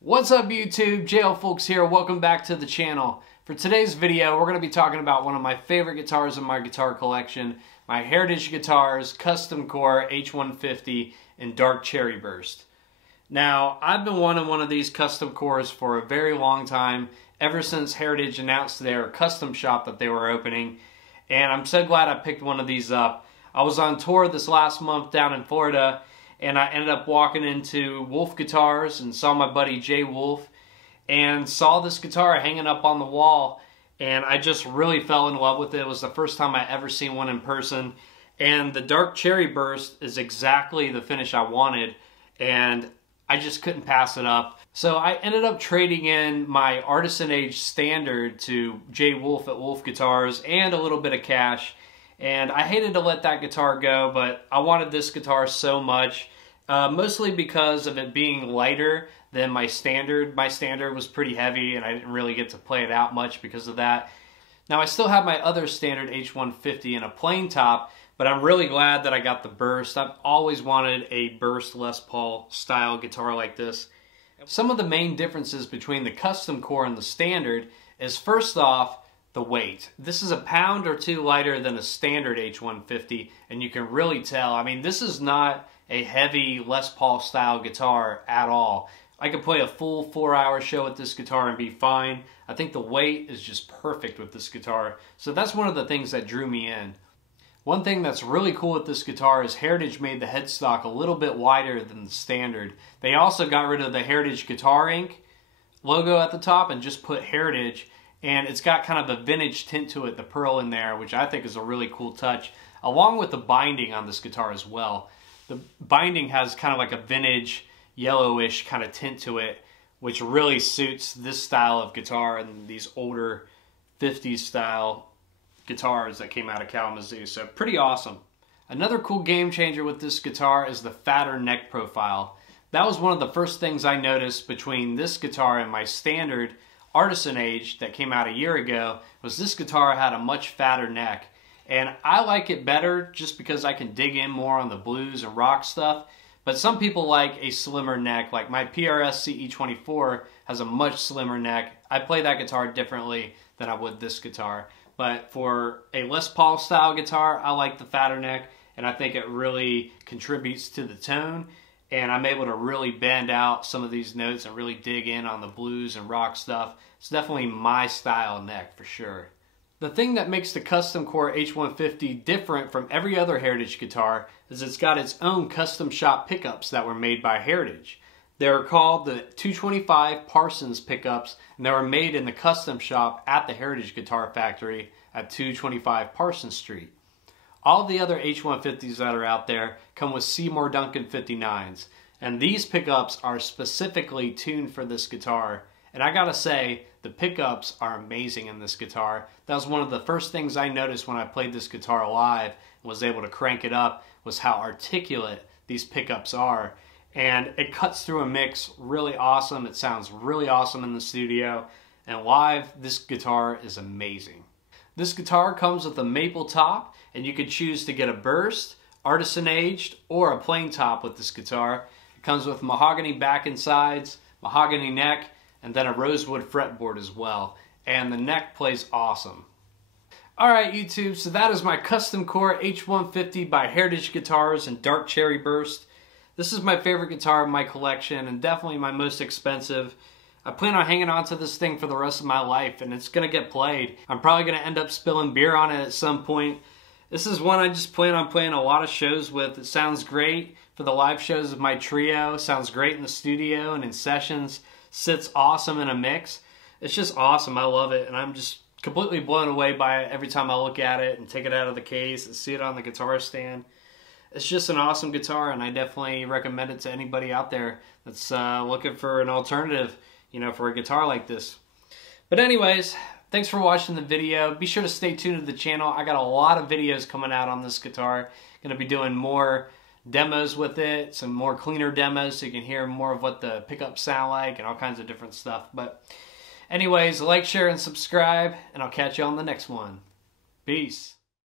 What's up YouTube? JL Fulks here. Welcome back to the channel. For today's video, we're going to be talking about one of my favorite guitars in my guitar collection, my Heritage Guitars Custom Core H150 in Dark Cherry Burst. Now, I've been wanting one of these custom cores for a very long time, ever since Heritage announced their custom shop that they were opening, and I'm so glad I picked one of these up. I was on tour this last month down in Florida, and I ended up walking into Wolf Guitars and saw my buddy Jay Wolf and saw this guitar hanging up on the wall, and I just really fell in love with it. It was the first time I ever seen one in person, and the Dark Cherry Burst is exactly the finish I wanted, and I just couldn't pass it up. So I ended up trading in my Artisan Age Standard to Jay Wolf at Wolf Guitars and a little bit of cash. And I hated to let that guitar go, but I wanted this guitar so much, mostly because of it being lighter than my Standard. My Standard was pretty heavy, and I didn't really get to play it out much because of that. Now, I still have my other Standard H150 in a plain top, but I'm really glad that I got the Burst. I've always wanted a Burst Les Paul style guitar like this. Some of the main differences between the custom core and the Standard is, first off, the weight. This is a pound or two lighter than a Standard H150, and you can really tell. I mean, this is not a heavy Les Paul style guitar at all. I could play a full 4-hour show with this guitar and be fine. I think the weight is just perfect with this guitar. So that's one of the things that drew me in. One thing that's really cool with this guitar is Heritage made the headstock a little bit wider than the Standard. They also got rid of the Heritage Guitar Inc. logo at the top and just put Heritage. And it's got kind of a vintage tint to it, the pearl in there, which I think is a really cool touch, along with the binding on this guitar as well. The binding has kind of like a vintage, yellowish kind of tint to it, which really suits this style of guitar and these older 50s style guitars that came out of Kalamazoo. So pretty awesome. Another cool game changer with this guitar is the fatter neck profile. That was one of the first things I noticed between this guitar and my Standard Artisan Age that came out a year ago, was this guitar had a much fatter neck. And I like it better just because I can dig in more on the blues and rock stuff. But some people like a slimmer neck, like my PRS CE24 has a much slimmer neck. I play that guitar differently than I would this guitar. But for a Les Paul style guitar, I like the fatter neck, and I think it really contributes to the tone. And I'm able to really bend out some of these notes and really dig in on the blues and rock stuff. It's definitely my style neck for sure. The thing that makes the Custom Core H150 different from every other Heritage guitar is it's got its own custom shop pickups that were made by Heritage. They're called the 225 Parsons pickups, and they were made in the custom shop at the Heritage Guitar Factory at 225 Parsons Street. All the other H150s that are out there come with Seymour Duncan 59s, and these pickups are specifically tuned for this guitar. And I gotta say, the pickups are amazing in this guitar. That was one of the first things I noticed when I played this guitar live and was able to crank it up, was how articulate these pickups are. And it cuts through a mix really awesome. It sounds really awesome in the studio, and live, this guitar is amazing. This guitar comes with a maple top, and you could choose to get a Burst, Artisan Aged, or a plain top with this guitar. It comes with mahogany back and sides, mahogany neck, and then a rosewood fretboard as well. And the neck plays awesome. Alright YouTube, so that is my Custom Core H150 by Heritage Guitars in Dark Cherry Burst. This is my favorite guitar in my collection, and definitely my most expensive. I plan on hanging on to this thing for the rest of my life, and it's going to get played. I'm probably going to end up spilling beer on it at some point. This is one I just plan on playing a lot of shows with. It sounds great for the live shows of my trio. Sounds great in the studio and in sessions. Sits awesome in a mix. It's just awesome. I love it, and I'm just completely blown away by it every time I look at it and take it out of the case and see it on the guitar stand. It's just an awesome guitar, and I definitely recommend it to anybody out there that's looking for an alternative, you know, for a guitar like this. But anyways, thanks for watching the video. Be sure to stay tuned to the channel. I got a lot of videos coming out on this guitar. Going to be doing more demos with it, some more cleaner demos so you can hear more of what the pickups sound like and all kinds of different stuff. But anyways, like, share, and subscribe, and I'll catch you on the next one. Peace.